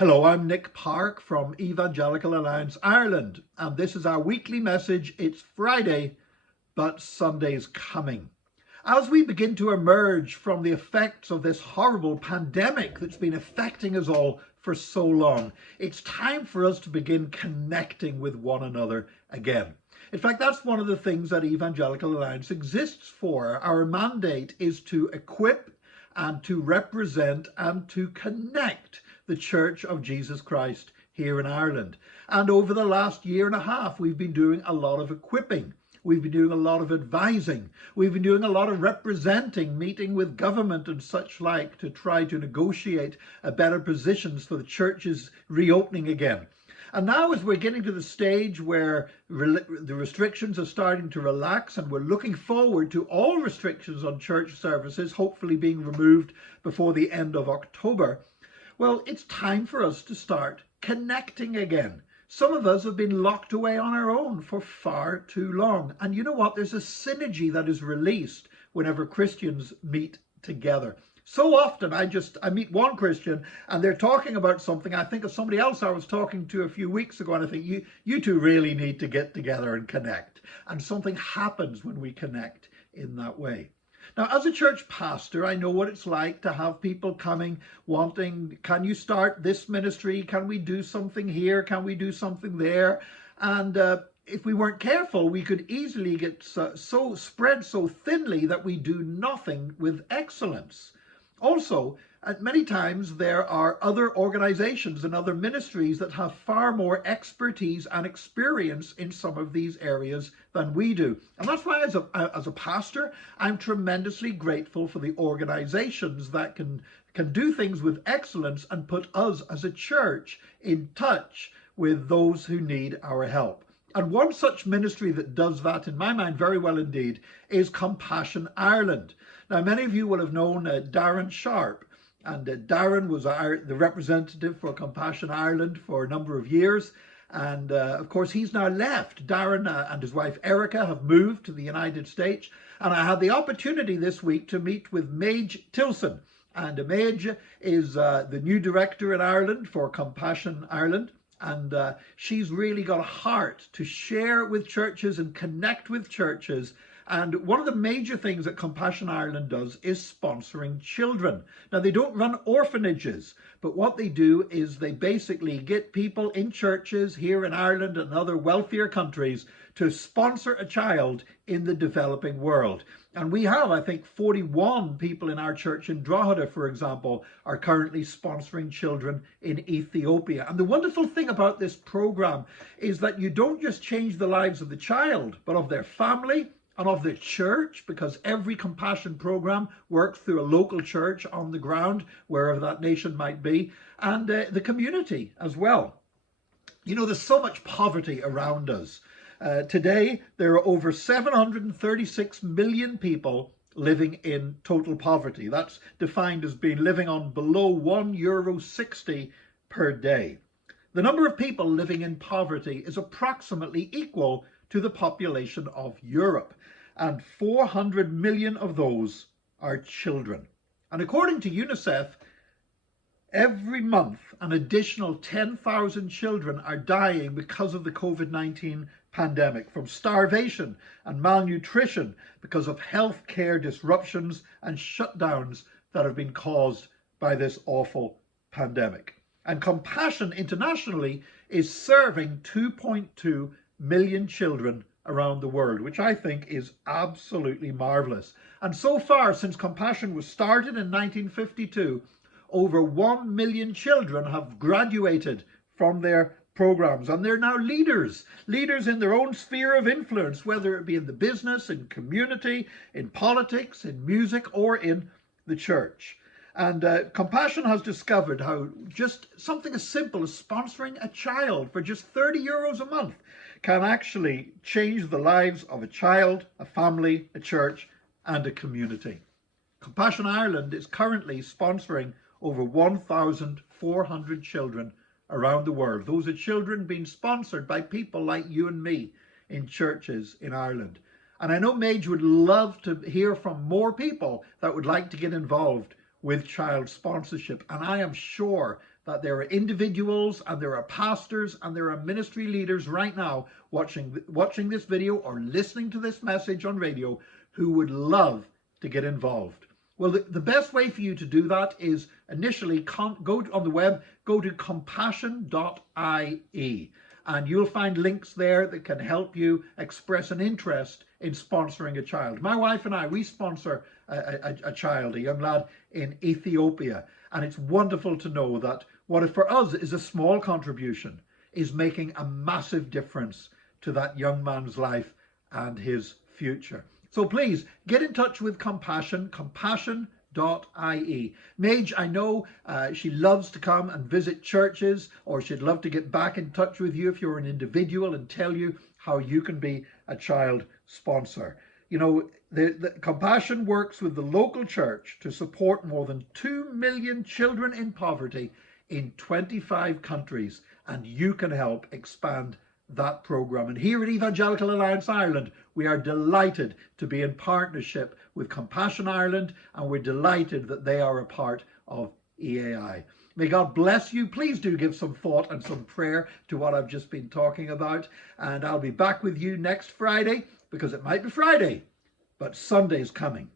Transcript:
Hello, I'm Nick Park from Evangelical Alliance Ireland, and this is our weekly message. It's Friday, but Sunday's coming. As we begin to emerge from the effects of this horrible pandemic that's been affecting us all for so long, it's time for us to begin connecting with one another again. In fact, that's one of the things that Evangelical Alliance exists for. Our mandate is to equip and to represent and to connect the Church of Jesus Christ here in Ireland. And over the last year and a half, we've been doing a lot of equipping. We've been doing a lot of advising. We've been doing a lot of representing, meeting with government and such like to try to negotiate better positions for the churches reopening again. And now as we're getting to the stage where the restrictions are starting to relax and we're looking forward to all restrictions on church services hopefully being removed before the end of October, well, it's time for us to start connecting again. Some of us have been locked away on our own for far too long. And you know what? There's a synergy that is released whenever Christians meet together. So often I meet one Christian and they're talking about something. I think of somebody else I was talking to a few weeks ago, and I think you two really need to get together and connect. And something happens when we connect in that way. Now, as a church pastor, I know what it's like to have people coming wanting, can you start this ministry? Can we do something here? Can we do something there? And if we weren't careful, we could easily get so spread so thinly that we do nothing with excellence. Also, many times there are other organizations and other ministries that have far more expertise and experience in some of these areas than we do. And that's why as a pastor, I'm tremendously grateful for the organizations that can do things with excellence and put us as a church in touch with those who need our help. And one such ministry that does that, in my mind, very well indeed, is Compassion Ireland. Now, many of you will have known Darren Sharp, and Darren was the representative for Compassion Ireland for a number of years. And of course, he's now left. Darren and his wife Erica have moved to the United States. And I had the opportunity this week to meet with Madge Tilson. And Madge is the new director in Ireland for Compassion Ireland. And she's really got a heart to share with churches and connect with churches. And one of the major things that Compassion Ireland does is sponsoring children. Now, they don't run orphanages, but what they do is they basically get people in churches here in Ireland and other wealthier countries to sponsor a child in the developing world. And we have, I think, 41 people in our church in Drogheda, for example, are currently sponsoring children in Ethiopia. And the wonderful thing about this program is that you don't just change the lives of the child, but of their family and of the church, because every compassion program works through a local church on the ground, wherever that nation might be, and the community as well. You know, there's so much poverty around us. Today, there are over 736 million people living in total poverty. That's defined as being living on below €1.60 per day. The number of people living in poverty is approximately equal to the population of Europe, and 400 million of those are children. And according to UNICEF, every month an additional 10,000 children are dying because of the COVID-19 pandemic, from starvation and malnutrition because of healthcare disruptions and shutdowns that have been caused by this awful pandemic. And Compassion internationally is serving 2.2 million children around the world, which I think is absolutely marvelous. And so far, since Compassion was started in 1952, over 1 million children have graduated from their programs, and they're now leaders in their own sphere of influence, whether it be in the business, in community, in politics, in music, or in the church. And Compassion has discovered how just something as simple as sponsoring a child for just €30 a month can actually change the lives of a child, a family, a church, and a community. Compassion Ireland is currently sponsoring over 1,400 children around the world. Those are children being sponsored by people like you and me in churches in Ireland. And I know Madge would love to hear from more people that would like to get involved with child sponsorship. And I am sure that there are individuals and there are pastors and there are ministry leaders right now watching this video or listening to this message on radio who would love to get involved. Well, the best way for you to do that is initially go on the web, go to compassion.ie, and you'll find links there that can help you express an interest in sponsoring a child. My wife and I, we sponsor a child, a young lad in Ethiopia, and it's wonderful to know that what for us is a small contribution is making a massive difference to that young man's life and his future. So please get in touch with compassion.ie. Mage, I know she loves to come and visit churches, or she'd love to get back in touch with you if you're an individual and tell you how you can be a child sponsor. You know, the Compassion works with the local church to support more than 2 million children in poverty in 25 countries, and you can help expand that program. And here at Evangelical Alliance Ireland, we are delighted to be in partnership with Compassion Ireland, and we're delighted that they are a part of EAI. May God bless you. Please do give some thought and some prayer to what I've just been talking about, and I'll be back with you next Friday, because it might be Friday, but Sunday's coming.